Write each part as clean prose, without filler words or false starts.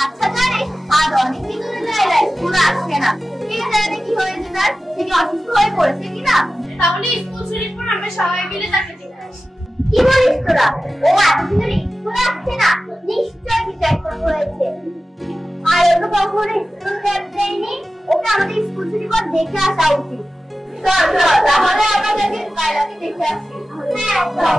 আচ্ছা জানিস আজ অনেকদিন ধরে লাইলা স্কুল আসছে না, কে জানে কি হয়েছে তার, সে কি অসুস্থ হয়ে পড়েছে কিনা। তাহলে স্কুল ছুটির পর আমরা সবাই মিলে তাকে দেখে আসি। কি বলিস তোরা? ও এতদিন ধরে স্কুল আসছে না, নিশ্চয় কিছু একটা হয়েছে। আর ওকে কখনো স্কুল দেয়নি, ওকে আমাদের স্কুল ছুটির পর দেখে আসা উচিত। চল চল তাহলে আমরা লাইলাকে দেখে আসি। হ্যাঁ চল।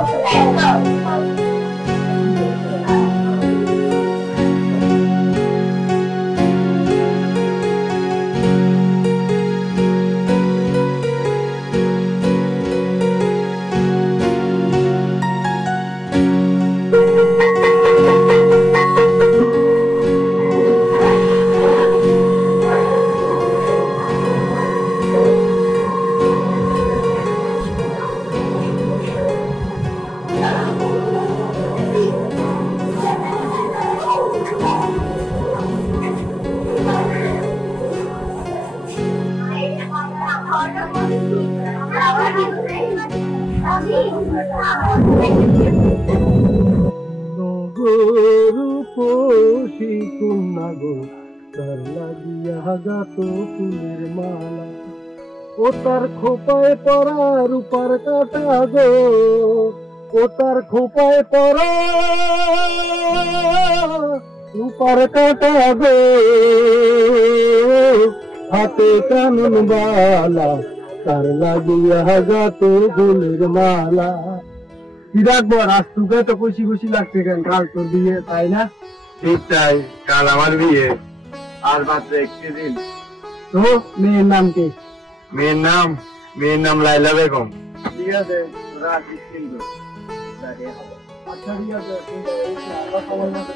ফুলের মালা ও তার খোপায় পরা রূপার কাটা গো, ও তার খোপায় পরা রূপার কাটা গো, হাতে কানন বালা তার লাগিয়া গাতো ফুলের মালা। কি রাখবো আজ তোকে তো খুশি খুশি লাগছে কেন? কাল তো বিয়ে তাই না? ঠিক তাই, কাল আমার বিয়ে আর মাত্র একটি দিন। তো মেয়ের নাম কি? মেয়ের নাম লাইলা বেগম। ঠিক আছে তোরা আসিস কিন্তু। আচ্ছা ঠিক আছে আমরা সবাই মতো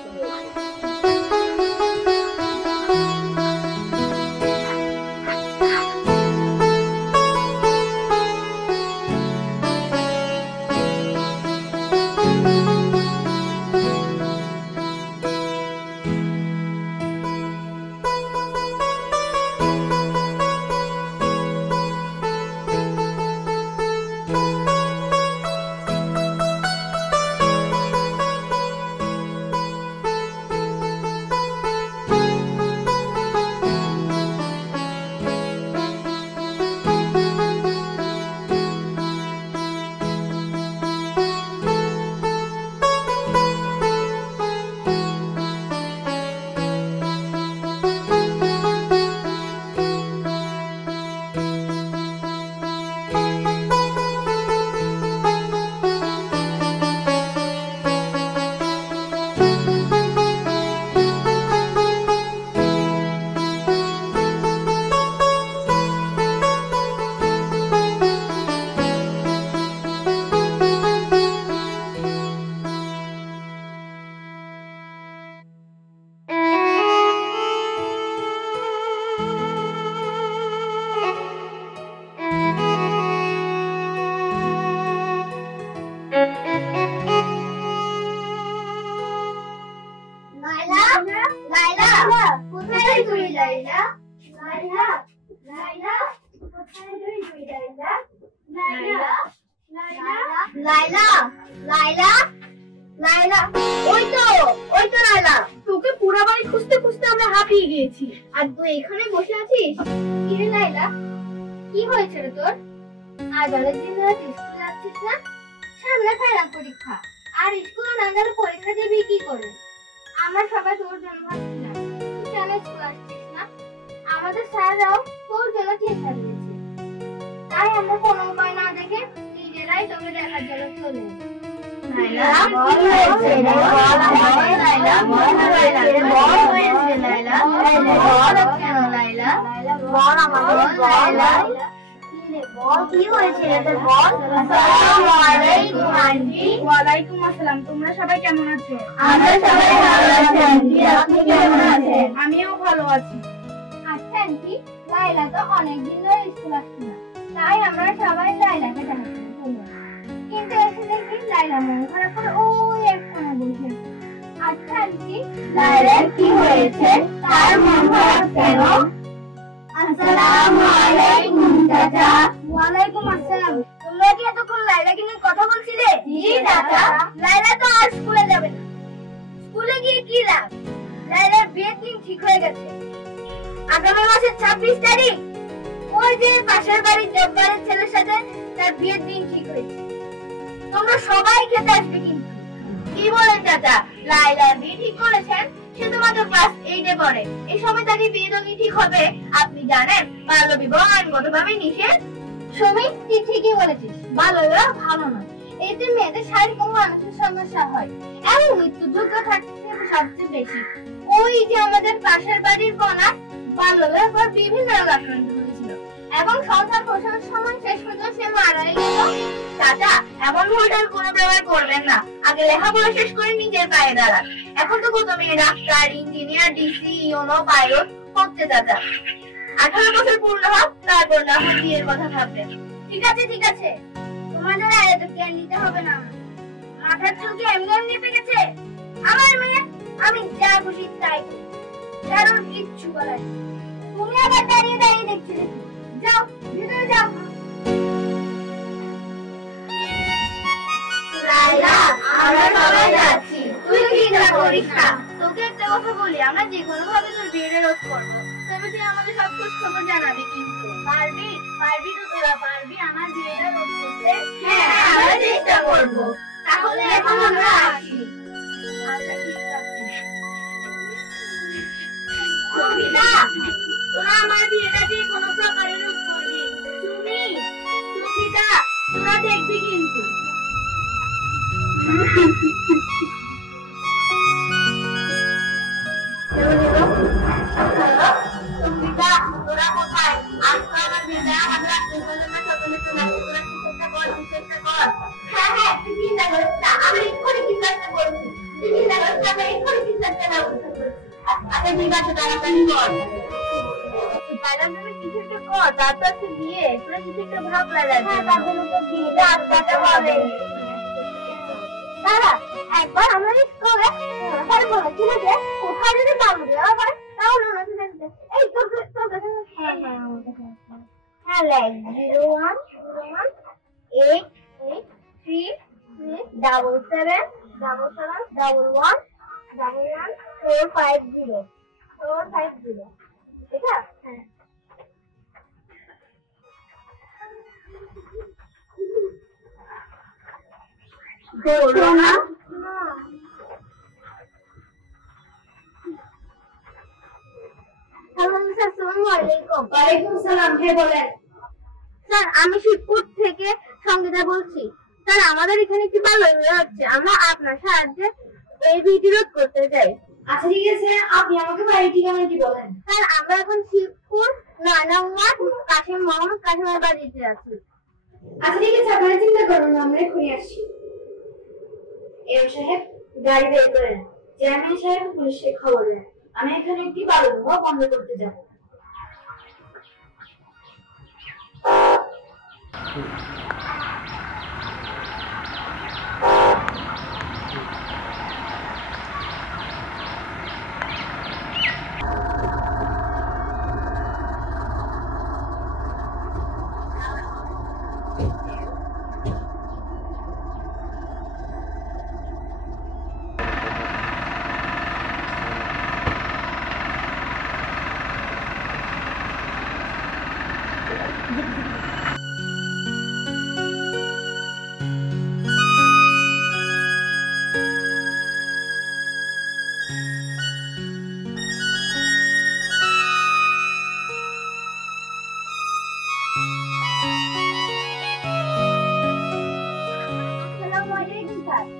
লাইলা লাইলা লাইলা ওই তো লাইলা, তোকে পুরো বাড়ি খুঁজতে খুঁজতে আমরা হাঁপিয়ে গিয়েছি আর তুই এখানে বসে আছিস? কি রে লাইলা, কি হয়েছে রে তোর? আজ অনেকদিন ধরে স্কুল যাচ্ছিস না? সামনে ফাইনাল পরীক্ষা, আর স্কুলে না গেলে পরীক্ষা দিবি কি করে? আমরা সবাই তোর জন্য ভাবছিলাম তুই কেন স্কুল আসছিস না। আমাদের স্যাররাও তোর জন্য চিন্তা করেছে, তাই আমরা কোনো উপায় না দেখে নিজেরাই তোকে দেখার জন্য চলে এলাম। লাইলা কি হয়েছে রে? লাইলা বল হয়েছে লাইলা, বল কেন লাইলা, বল আমাদের লাইলা কি হয়েছে রে তোর বল। আসসালামু আলাইকুম আন্টি। ওয়ালাইকুম আসসালাম। তোমরা সবাই কেমন আছো? আমরা সবাই ভালো আছি আন্টি, আপনি কেমন আছেন? আমিও ভালো আছি। আচ্ছা আন্টি, লাইলা তো অনেকদিন ধরে স্কুল আসছে না, তাই আমরা সবাই লাইলাকে দেখাতে চললাম, কিন্তু এসে দেখি লাইলা মন খারাপ করে ওই একখানে বসে। আচ্ছা আন্টি, লাইলার কি হয়েছে, তার মন খারাপ কেন? আসসালামু আলাইকুম চাচা। ওয়ালাইকুম আসসালাম। তোমরা কি এতক্ষণ লাইলা লাইলাকে নিয়ে কথা বলছিলে? জি চাচা। লাইলা তো আর স্কুলে যাবে না। স্কুলে গিয়ে কি লাভ? লাইলার বিয়ের দিন ঠিক হয়ে গেছে, আগামী মাসের 26 তারিখ। ওই যে পাশের বাড়ির জব্বারের ছেলের সাথে তার বিয়ের দিন ঠিক হয়েছে। তোমরা সবাই খেতে আসবে কিন্তু। কি বলেন চাচা? লাইলার বিয়ে ঠিক করেছেন? সে তো মাত্র ক্লাস 8 এ পড়ে। এই সময় তাকে বিয়ে তো ঠিক হবে? আপনি জানেন বাল্য বিবাহ আইনগতভাবে নিষেধ। সুমি, তুই ঠিকই বলেছিস, বাল্য বিবাহ ভালো নয়। এতে মেয়েদের শারীরিক ও মানসিক সমস্যা হয় এবং মৃত্যুর ঝুঁকি থাকে সবচেয়ে বেশি। ওই যে আমাদের পাশের বাড়ির কন্যা বাল্য বিবাহের পর বিভিন্ন রোগ আক্রান্ত হয়েছিল এবং সংসার প্রসবের সময় শেষ পর্যন্ত সে মারাই গেল। চাচা, এমন ভুলটার কোনো ব্যবহার করবেন না। আগে লেখাপড়া শেষ করে নিজের পায়ে দাঁড়ান। এখন তো কত মেয়ে doctor, engineer, DC, you know, pilot হচ্ছে চাচা। 18 বছর পূর্ণ হোক, তারপর না হয় বিয়ের কথা ভাববেন। ঠিক আছে ঠিক আছে, তোমাদের আর এত জ্ঞান দিতে হবে না। মাথার চুলকে এমনি এমনি পেকেছে। আমার মেয়ে, আমি যা খুশি তাই করি, কারোর কিচ্ছু বলার নেই। তুমি আবার দাঁড়িয়ে দাঁড়িয়ে দেখছিলে, যাও ভিতরে যাও। লাইলা, আমরা সবাই যাচ্ছি, তুই চিন্তা করিস না। তোকে একটা কথা বলি, আমরা যে কোনো ভাবে তোর বিয়েটা রোধ করবো, তবে তুই আমাকে সব খোঁজ খবর জানাবি কিন্তু। পারবি? পারবি তো তোরা, পারবি আমার বিয়েটা রোধ করতে? হ্যাঁ, আমরা চেষ্টা করবো। তাহলে এখন আমরা আসি। আচ্ছা ঠিক আছে। সুমিতা, তোরা আমার বিয়েটা যে কোনো প্রকারে রোধ করবি। সুমি, সুমিতা, তোরা দেখবি কিন্তু। সুমিতা, তোরা কোথায়? আজকে আমার বিয়েটা আমাদের রাখতে বললে না, সকলে তো নাচতে তোরা চেষ্টা কর, চেষ্টা কর। হ্যাঁ হ্যাঁ, তুই চিন্তা করিস না, আমি এক্ষুনি চিন্তা করছি। তুই চিন্তা করিস না, আমি এক্ষুনি চিন্তা করছি। আচ্ছা ঠিক আছে, তাড়াতাড়ি কর। কিছু একটা কর, তারপর তো বিয়ে। তোরা কিছু একটা ভাব লাগা। হ্যাঁ, তারপর তো বিয়েটা আজকে হবে। দাদা, একবার আমাদের স্কুলে স্যার বলেছিল যে কোথায় যদি বাল্য বিবাহ হয় তাহলে ওনাকে দেখতে। এই তোর কাছে? হ্যাঁ হ্যাঁ, আমার কাছে আছে। হ্যাঁ, লেখ 018837711114450। এটা? হ্যাঁ। না, স্যার, আমি শিবপুর থেকে সঙ্গীতা বলছি। স্যার, আমাদের এখানে একটি বাল্য বিবাহ হচ্ছে, আমরা আপনার সাহায্যে এই বিয়েটি রোধ করতে চাই। আচ্ছা ঠিক আছে, আপনি আমাকে বাড়ির ঠিকানাটি বলেন। স্যার, আমরা এখন শিবপুর 9 নং ওয়ার্ড কাশিম মোহাম্মদ কাশিমের বাড়িতে আছি। আচ্ছা ঠিক আছে, আপনারা চিন্তা করুন না, আমরা এক্ষুনি আসছি। এম সাহেব, গাড়ি বের করেন। চেয়ারম্যান সাহেব পুলিশকে খবর দেন। আমি এখানে একটি বাল্য বিবাহ বন্ধ করতে যাব।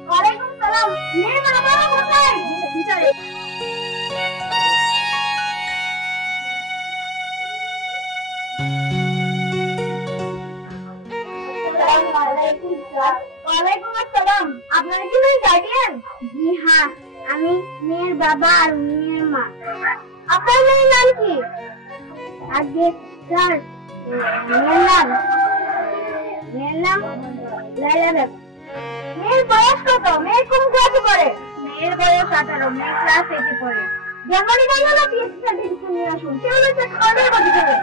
ওয়ালাইকুম সালাম। মেয়ে বাবা কোথায়? ভিতরে। ওয়ালাইকুম আসসালাম। আপনারা কি মেয়ের গার্ডিয়ান? জি হ্যাঁ, আমি মেয়ের বাবা আর মেয়ের মা। আপনার মেয়ের নাম কি? আগে স্যার, মেয়ের নাম লাইলা বেগম। মেয়ের বয়স কত? মেয়ে কোন ক্লাসে পড়ে? মেয়ের বয়স 18, মেয়ে ক্লাস 8 এ পড়ে। জন্মনি গেল না পিএসসি সার্টিফিকেট নিয়ে আসুন, সেগুলো চেক করবে কত করে?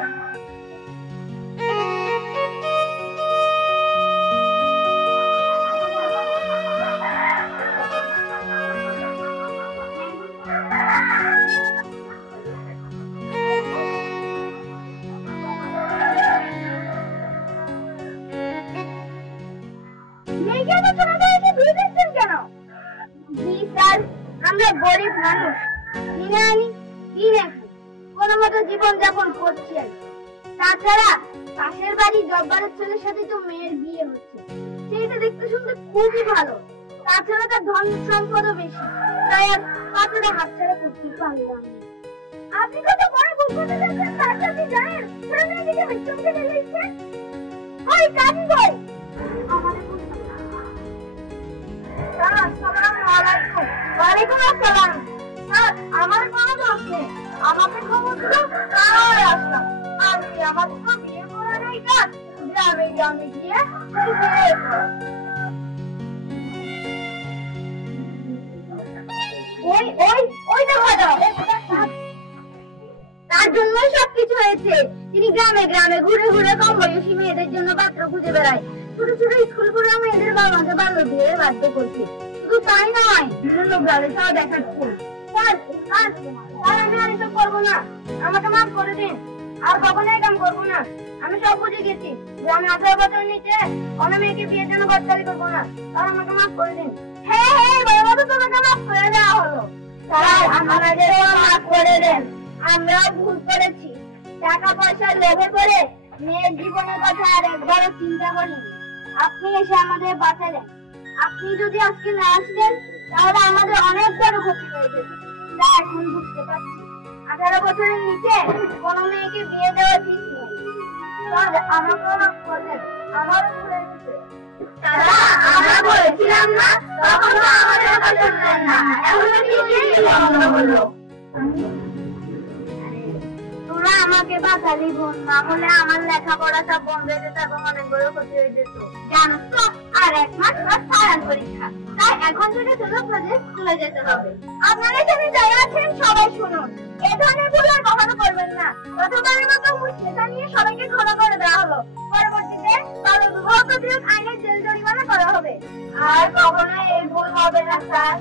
মেয়েকে এত ছোট বয়সে বিয়ে দিচ্ছেন কেন? জি স্যার, আমরা গরিব মানুষ, দিনে আনি দিনে খাই, কোনো মতো জীবন যাপন করছি আর কি। তাছাড়া পাশের বাড়ি জব্বারের ছেলের সাথে তো মেয়ের বিয়ে হচ্ছে, সেইটা দেখতে শুনতে খুবই ভালো। তাছাড়া তার ধন সম্পদও বেশি, তাই আর পাথরে হাতছাড়া করতে পারলাম না। আপনি কত বড় ভুল করতে যাচ্ছেন তার সাথে জানেন? ছোট মেয়েটিকে মৃত্যু থেকে দিচ্ছেন। ওই কাজী ভাই, আমাদের স্যার, আসসালামু আলাইকুম। ওয়ালাইকুম আসসালাম। স্যার, আমার কোনো দোষ নেই, আমাকে খবর দিল তাই আসলাম। আমি আমার তো বিয়ে করার এই কাজ গ্রামে গ্রামে গিয়ে বিয়ে করা। ওই ওই ওই দেখা দাও, তার জন্যই সবকিছু হয়েছে। তিনি গ্রামে গ্রামে ঘুরে ঘুরে কম বয়সী মেয়েদের জন্য পাত্র খুঁজে বেড়ায়। ছোট ছোট স্কুল করে মেয়েদের বাবাকে বাল্য বিয়ে বাধ্য করছে। শুধু তাই নয়, বিভিন্ন ব্যবসাও দেখাচ্ছে। স্যার, স্যার, স্যার, আমি আর এসব করবো না, আমাকে মাফ করে দিন। আর কখনো এই কাম করবো না। আমি সব বুঝে গেছি যে আমি 18 বছর নিচে কোনো মেয়েকে বিয়ের জন্য বাচ্চালি করবো না। আর আমাকে মাফ করে দিন। হ্যাঁ হ্যাঁ, বাবা তো তোমাকে মাফ করে দেওয়া হলো। স্যার, আমাদেরও মাফ করে দেন, আমরাও ভুল করেছি। টাকা পয়সার লোভে পড়ে মেয়ের জীবনের কথা আর একবারও চিন্তা করিনি। আপনি এসে আমাদের বাঁচালেন। আপনি যদি আজকে না আসতেন তাহলে আমাদের অনেক বড় ক্ষতি হয়ে যেত। যা এখন বুঝতে পারছি, 18 বছরের নিচে কোনো মেয়েকে বিয়ে দেওয়া ঠিক নয়। স্যার, আমাকে মাফ করলেন, আমারও ভুল হয়েছে। দাদা, আমরা বলেছিলাম না, তখন তো আমাদের কথা শুনলেন না। এখন ঠিকই বন্ধ হলো। তোরা আমাকে বাঁচালি বোন, না হলে আমার লেখাপড়া সব বন্ধ হয়ে যেত এবং অনেক বড় ক্ষতি হয়ে যেত। জানোস তো, আর 1 মাস পর ফাইনাল পরীক্ষা, তাই এখন থেকে তোরা প্রজেক্ট স্কুলে যেতে হবে। আপনারা এখানে যারা আছেন সবাই শুনুন, এই ধরনের ভুল আর কখনো করবেন না। গতবারের মতো মুচলেখা নিয়ে সবাইকে ক্ষমা করে দেওয়া হলো। পরবর্তীতে বাল্য বিবাহ প্রতিরোধ আইনে জেল জরিমানা করা হবে। আর কখনো এই ভুল হবে না স্যার।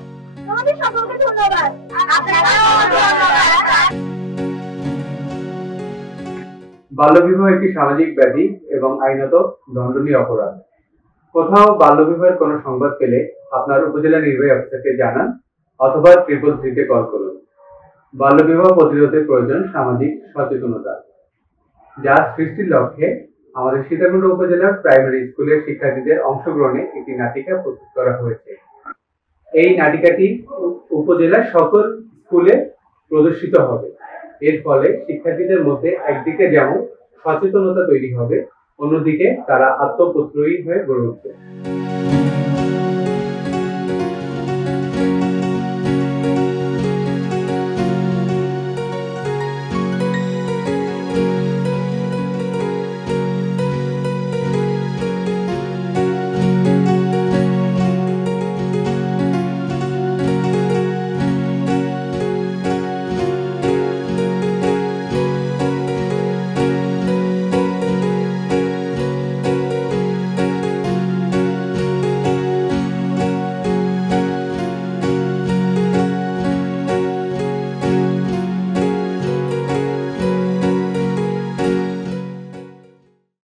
তোমাদের সকলকে ধন্যবাদ। আপনাকেও ধন্যবাদ। বাল্যবিবাহ একটি সামাজিক ব্যাধি এবং আইনত দণ্ডনীয় অপরাধ। কোথাও বাল্যবিবাহের কোনো সংবাদ পেলে আপনার উপজেলা নির্বাহী অফিসারকে জানান অথবা 333 কল করুন। বাল্যবিবাহ প্রতিরোধে প্রয়োজন সামাজিক সচেতনতা, যা সৃষ্টির লক্ষ্যে আমাদের সীতাকুণ্ড উপজেলার প্রাইমারি স্কুলের শিক্ষার্থীদের অংশগ্রহণে একটি নাটিকা প্রস্তুত করা হয়েছে। এই নাটিকাটি উপজেলার সকল স্কুলে প্রদর্শিত হবে। এর ফলে শিক্ষার্থীদের মধ্যে একদিকে যেমন সচেতনতা তৈরি হবে, অন্যদিকে তারা আত্মপ্রত্যয়ী হয়ে গড়ে উঠবে।